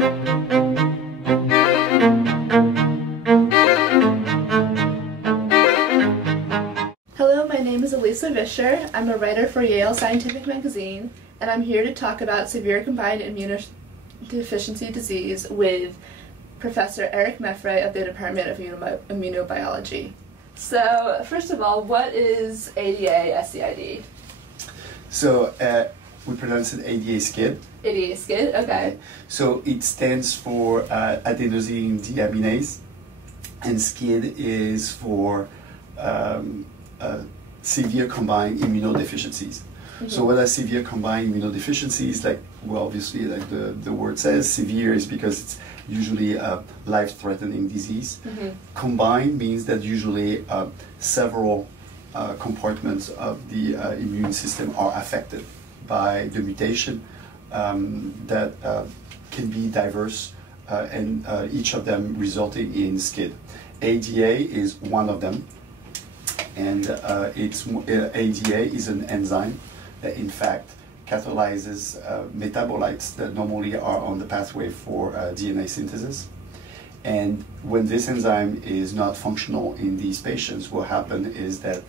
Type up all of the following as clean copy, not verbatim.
Hello, my name is Elisa Vischer. I'm a writer for Yale Scientific Magazine, and I'm here to talk about severe combined immunodeficiency disease with Professor Eric Meffre of the Department of Immunobiology. So, first of all, what is ADA-SCID? So, we pronounce it ADA-SCID. ADA-SCID, okay. So, it stands for adenosine deaminase, and SCID is for severe combined immunodeficiencies. Mm-hmm. So what are severe combined immunodeficiencies? Like, well, obviously, like the word says, severe is because it's usually a life-threatening disease. Mm-hmm. Combined means that usually several compartments of the immune system are affected by the mutation that can be diverse and each of them resulting in SCID. ADA is one of them. And ADA is an enzyme that, in fact, catalyzes metabolites that normally are on the pathway for DNA synthesis. And when this enzyme is not functional in these patients, what happens is that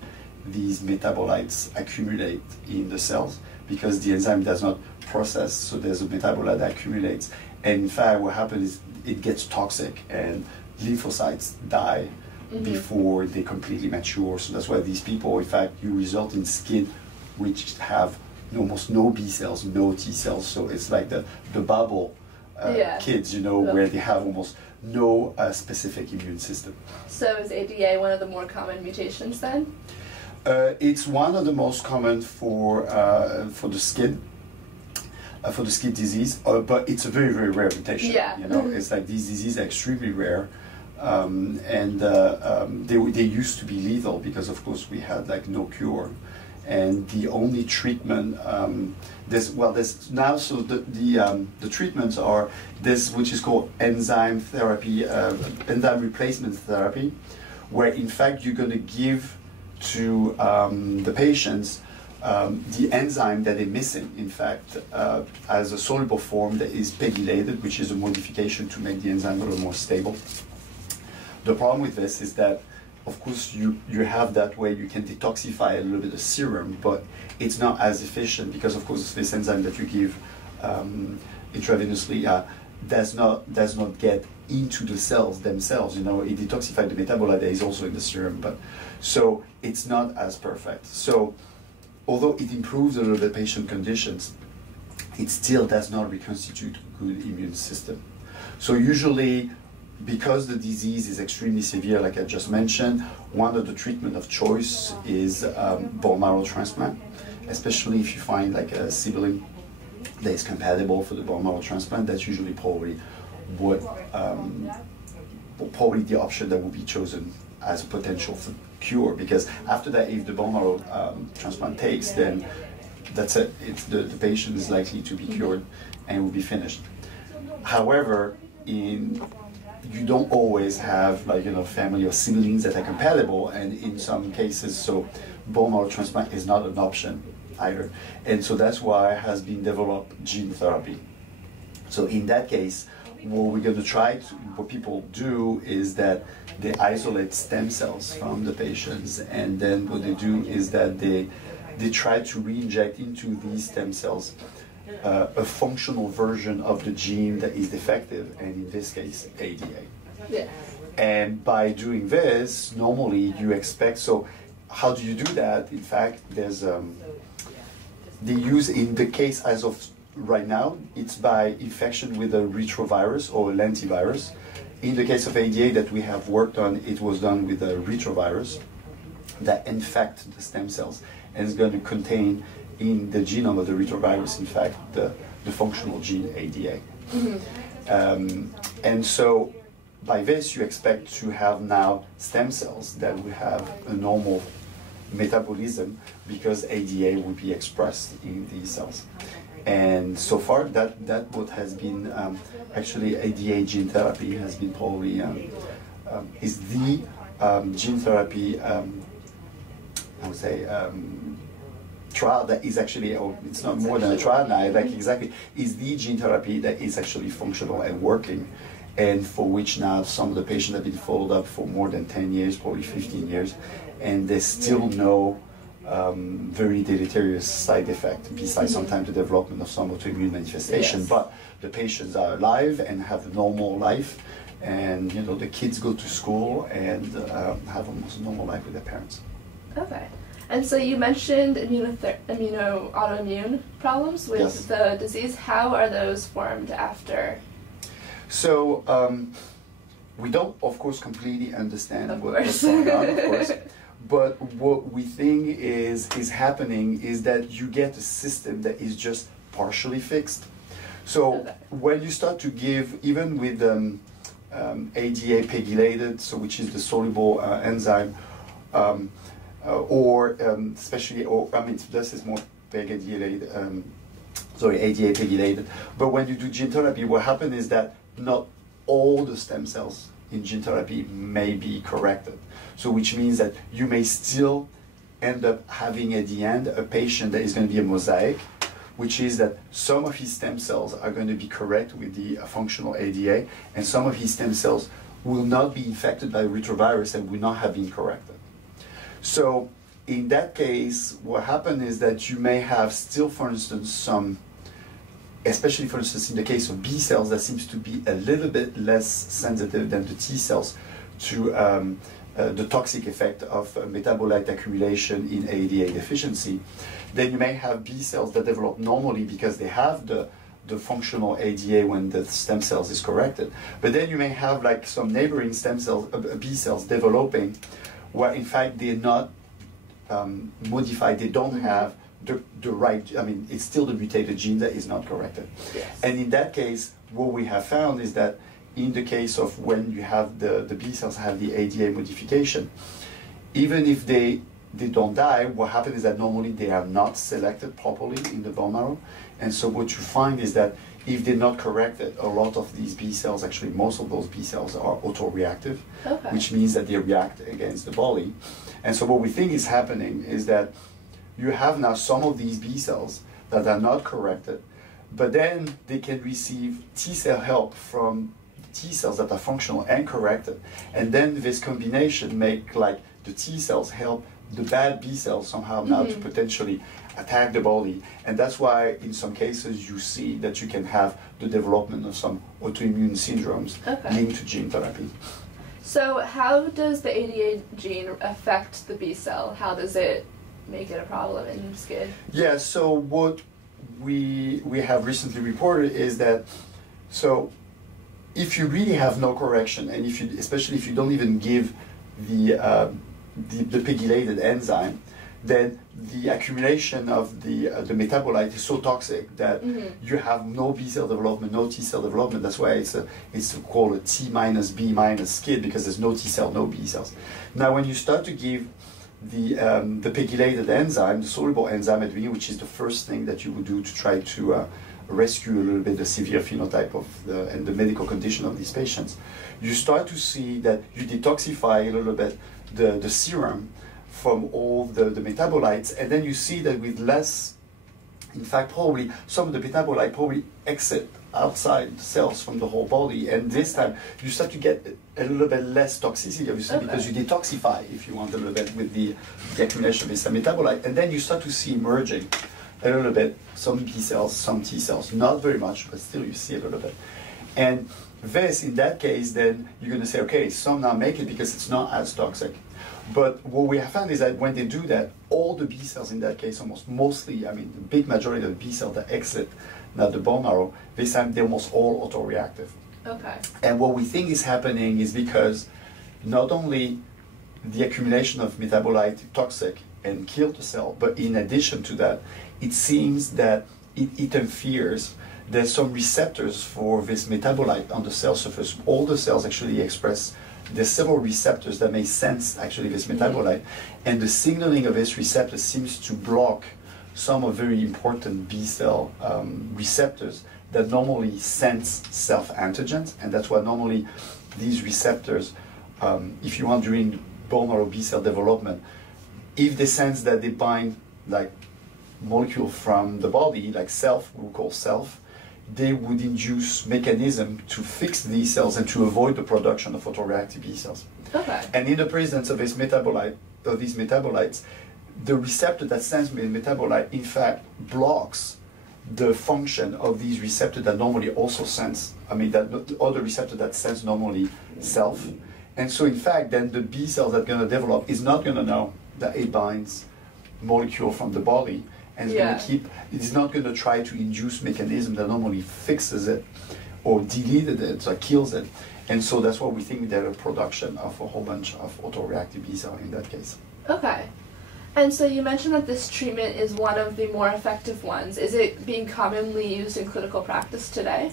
these metabolites accumulate in the cells because the enzyme does not process, so there's a metabolite that accumulates. And in fact, what happens is it gets toxic and lymphocytes die. Mm-hmm. Before they completely mature. So that's why these people, in fact, you result in SCID which have almost no B cells, no T cells. So it's like the bubble kids, you know, where they have almost no specific immune system. So is ADA one of the more common mutations then? It's one of the most common for the SCID. For the SCID disease, but it's a very, very rare mutation. Yeah. You know, it's like these diseases are extremely rare. They used to be lethal because, of course, we had like no cure, and the only treatment there's now, so the treatments are this, which is called enzyme therapy, enzyme replacement therapy, where in fact you're going to give to the patients the enzyme that they're missing, in fact, as a soluble form that is pegylated, which is a modification to make the enzyme a little more stable. The problem with this is that, of course, you have that way you can detoxify a little bit of serum, but it's not as efficient because, of course, this enzyme that you give intravenously does not get into the cells themselves. You know, it detoxifies the metabolite that is also in the serum, but so it's not as perfect. So, although it improves a little bit patient conditions, it still does not reconstitute a good immune system. So usually, because the disease is extremely severe, like I just mentioned, one of the treatment of choice is bone marrow transplant, especially if you find like a sibling that is compatible for the bone marrow transplant. That's usually probably the option that will be chosen as a potential for cure, because after that, if the bone marrow transplant takes, then that's it. The patient is likely to be cured and will be finished. However, you don't always have, like, you know, family or siblings that are compatible, and in some cases, so bone marrow transplant is not an option either. And so that's why has been developed gene therapy. So in that case, what we're going to what people do is that they isolate stem cells from the patients, and then what they do is that they try to re-inject into these stem cells a functional version of the gene that is defective, and in this case, ADA. Yeah. And by doing this, normally you expect, so how do you do that? In fact, there's, they use, in the case as of right now, it's by infection with a retrovirus or a lentivirus. In the case of ADA that we have worked on, it was done with a retrovirus that infect the stem cells and is going to contain in the genome of the retrovirus, in fact, the functional gene ADA. Mm-hmm. And so by this, you expect to have now stem cells that will have a normal metabolism because ADA will be expressed in these cells. And so far, that what has been actually ADA gene therapy has been probably is the gene therapy I would say trial that is actually, or it's not more than a trial now, like exactly, is the gene therapy that is actually functional and working, and for which now some of the patients have been followed up for more than 10 years, probably 15 years, and there's still no very deleterious side effect, besides sometimes the development of some autoimmune manifestation. But the patients are alive and have a normal life, and you know, the kids go to school and have almost a normal life with their parents. Okay. And so you mentioned autoimmune problems with the disease. How are those formed after? So we don't, of course, completely understand what's going on, of course. But what we think is happening is that you get a system that is just partially fixed. So when you start to give, even with ADA pegylated, so which is the soluble enzyme, especially, I mean, this is more ADA pegylated. But when you do gene therapy, what happens is that not all the stem cells in gene therapy may be corrected. So which means that you may still end up having at the end a patient that is going to be a mosaic, which is that some of his stem cells are going to be correct with the functional ADA, and some of his stem cells will not be infected by retrovirus and will not have been corrected. So in that case, what happens is that you may have still, for instance, some, especially for instance in the case of B cells, that seems to be a little bit less sensitive than the T cells to the toxic effect of metabolite accumulation in ADA deficiency. Then you may have B cells that develop normally because they have the functional ADA when the stem cells is corrected. But then you may have like some neighboring stem cells, B cells developing, where in fact they're not modified, they don't have the right, I mean, it's still the mutated gene that is not corrected. Yes. And in that case, what we have found is that in the case of when you have the B cells have the ADA modification, even if they don't die, what happens is that normally they are not selected properly in the bone marrow. And so what you find is that if they're not corrected, a lot of these B cells, actually most of those B cells are autoreactive, which means that they react against the body. And so what we think is happening is that you have now some of these B cells that are not corrected, but then they can receive T cell help from T cells that are functional and corrected. And then this combination make like the T cells help the bad B cells somehow now to potentially attack the body. And that's why in some cases you see that you can have the development of some autoimmune syndromes linked to gene therapy. So how does the ADA gene affect the B cell? How does it make it a problem in skin? Yeah, so what we have recently reported is that, so if you really have no correction, and if you, especially if you don't even give the pegylated enzyme, then the accumulation of the metabolite is so toxic that you have no B cell development, no T cell development. That's why it's called a T minus B minus skid, because there's no T cell, no B cells. Now, when you start to give the pegylated enzyme, the soluble enzyme at the beginning, which is the first thing that you would do to try to rescue a little bit the severe phenotype of and the medical condition of these patients, you start to see that you detoxify a little bit the serum from all the metabolites, and then you see that with less, in fact, probably some of the metabolite probably exit outside the cells from the whole body, and this time you start to get a little bit less toxicity, obviously, because you detoxify, if you want, a little bit with the accumulation of this metabolite, and then you start to see emerging a little bit some B cells, some T cells, not very much, but still you see a little bit. And this, in that case, then you're going to say, okay, some now make it because it's not as toxic. But what we have found is that when they do that, all the B cells in that case, mostly, I mean, the big majority of the B cells that exit now the bone marrow, this time they're almost all autoreactive. Okay. And what we think is happening is because not only the accumulation of metabolite is toxic and kill the cell, but in addition to that, it seems that it interferes. There's some receptors for this metabolite on the cell surface. All the cells actually express, there's several receptors that may sense actually this metabolite, and the signaling of this receptor seems to block some of very important B cell receptors that normally sense self-antigens, and that's why normally these receptors, if you want, during bone marrow B cell development, if they sense that they bind like molecule from the body, like self, we call self, they would induce mechanism to fix these cells and to avoid the production of autoreactive B cells. Okay. And in the presence of this metabolite, of these metabolites, the receptor that sends the metabolite, in fact, blocks the function of these receptors that normally also sense, that the other receptor that sense normally self. And so, in fact, then the B cells that are going to develop is not going to know that it binds molecule from the body, and it's not going to try to induce mechanism that normally fixes it or deleted it or kills it. And so that's why we think that a production of a whole bunch of autoreactive B cells in that case. Okay. And so you mentioned that this treatment is one of the more effective ones. Is it being commonly used in clinical practice today?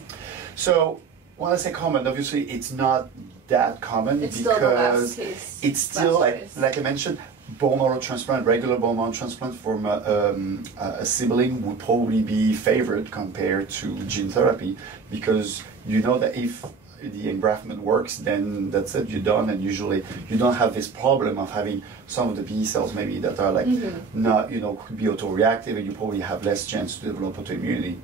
So when I say common, obviously it's not that common it's because still the last case, it's still like I mentioned, bone marrow transplant, regular bone marrow transplant from a sibling would probably be favored compared to gene therapy, because you know that if the engraftment works, then that's it, you're done, and usually you don't have this problem of having some of the B cells maybe that are like not, could be autoreactive, and you probably have less chance to develop autoimmunity.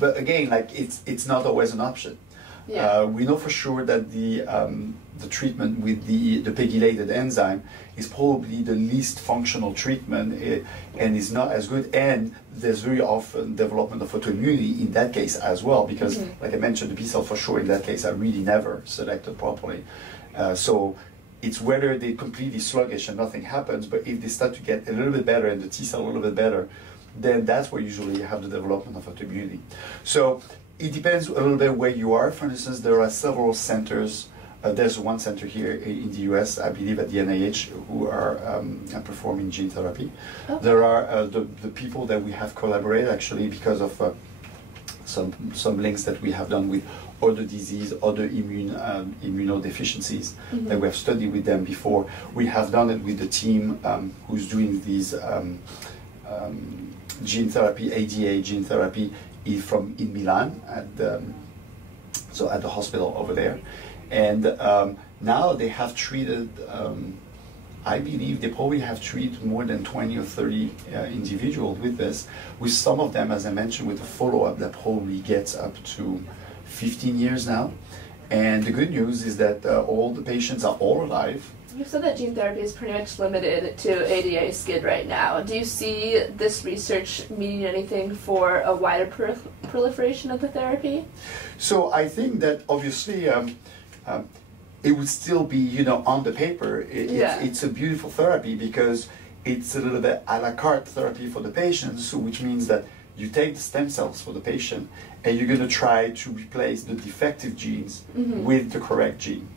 But again, like it's not always an option. Yeah. We know for sure that the treatment with the pegylated enzyme is probably the least functional treatment, and is not as good, and there's very often development of autoimmunity in that case as well, because like I mentioned, the B cell for sure in that case are really never selected properly. So it's whether they're completely sluggish and nothing happens, but if they start to get a little bit better and the T cell a little bit better, then that's where usually you have the development of autoimmunity. So it depends a little bit where you are. For instance, there are several centers. There's one center here in the US, I believe at the NIH, who are performing gene therapy. Okay. There are the people that we have collaborated actually because of some links that we have done with other disease, other immunodeficiencies that we have studied with them before. We have done it with the team who's doing these gene therapy, ADA gene therapy in Milan at the hospital over there. And now they have treated, I believe they probably have treated more than 20 or 30 individuals with this, with some of them, as I mentioned, with a follow-up that probably gets up to 15 years now. And the good news is that all the patients are all alive. You said that gene therapy is pretty much limited to ADA SCID right now. Do you see this research meaning anything for a wider proliferation of the therapy? So I think that obviously it would still be, on the paper, it's a beautiful therapy because it's a little bit a la carte therapy for the patients, so which means that you take the stem cells for the patient and you're going to try to replace the defective genes with the correct gene.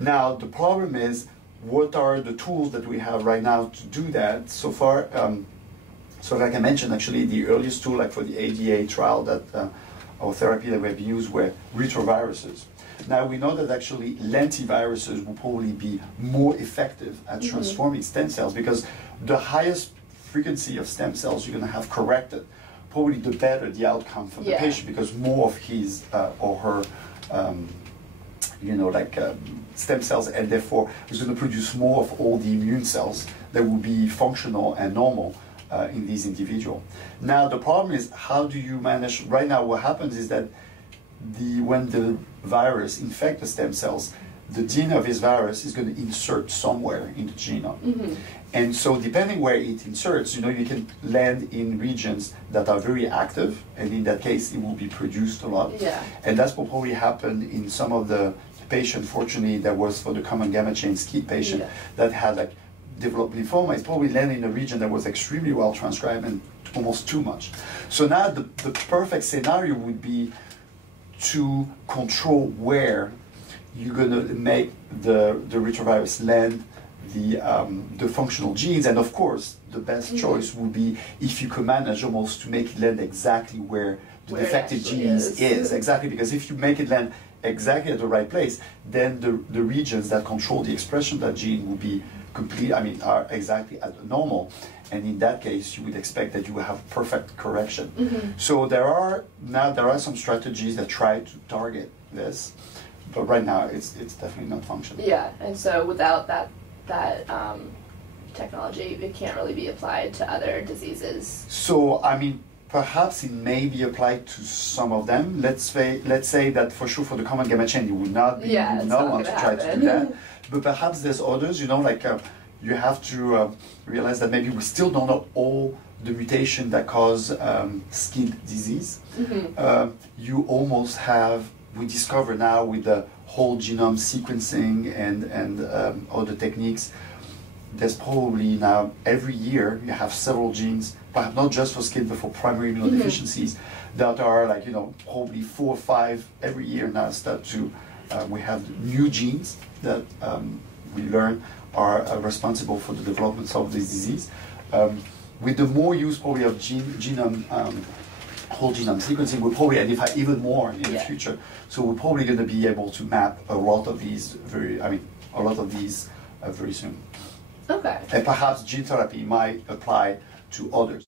Now, the problem is, what are the tools that we have right now to do that? So far, so like I mentioned, actually, the earliest tool, like for the ADA trial, that or therapy that we have used were retroviruses. Now we know that actually lentiviruses will probably be more effective at transforming stem cells, because the highest frequency of stem cells you're going to have corrected, probably the better the outcome for the patient, because more of his or her stem cells, and therefore is going to produce more of all the immune cells that will be functional and normal in these individuals. Now the problem is, how do you manage? Right now what happens is that when the virus infects the stem cells, the gene of this virus is going to insert somewhere in the genome. And so depending where it inserts, you can land in regions that are very active, and in that case it will be produced a lot. And that's what probably happened in some of the patient, fortunately, that was for the common gamma chain SCID patient that had developed lymphoma. It's probably landed in a region that was extremely well transcribed and almost too much. So now the perfect scenario would be to control where you're going to make the retrovirus land the functional genes. And of course, the best choice would be if you can manage almost to make it land exactly where the defective genes is. Exactly, because if you make it land exactly at the right place, then the regions that control the expression of that gene will be are exactly at normal. And in that case, you would expect that you will have perfect correction. So there are some strategies that try to target this, but right now it's definitely not functional. Yeah, and so without that technology, it can't really be applied to other diseases. So, I mean, perhaps it may be applied to some of them. Let's say that for sure for the common gamma chain, you would not be, Yeah, you would it's not not want to gonna try to happen. do that. But perhaps there's others, you know, like you have to realize that maybe we still don't know all the mutation that cause skin disease. You almost have, we discover now with the whole genome sequencing and other techniques, there's probably now every year you have several genes, perhaps not just for skin but for primary immunodeficiencies that are like, you know, probably 4 or 5 every year now start to, we have new genes that we learn are responsible for the development of this disease. With the more use probably of genome, whole genome sequencing, we'll probably identify even more in the future. So we're probably going to be able to map a lot of these very soon. Okay. And perhaps gene therapy might apply to others.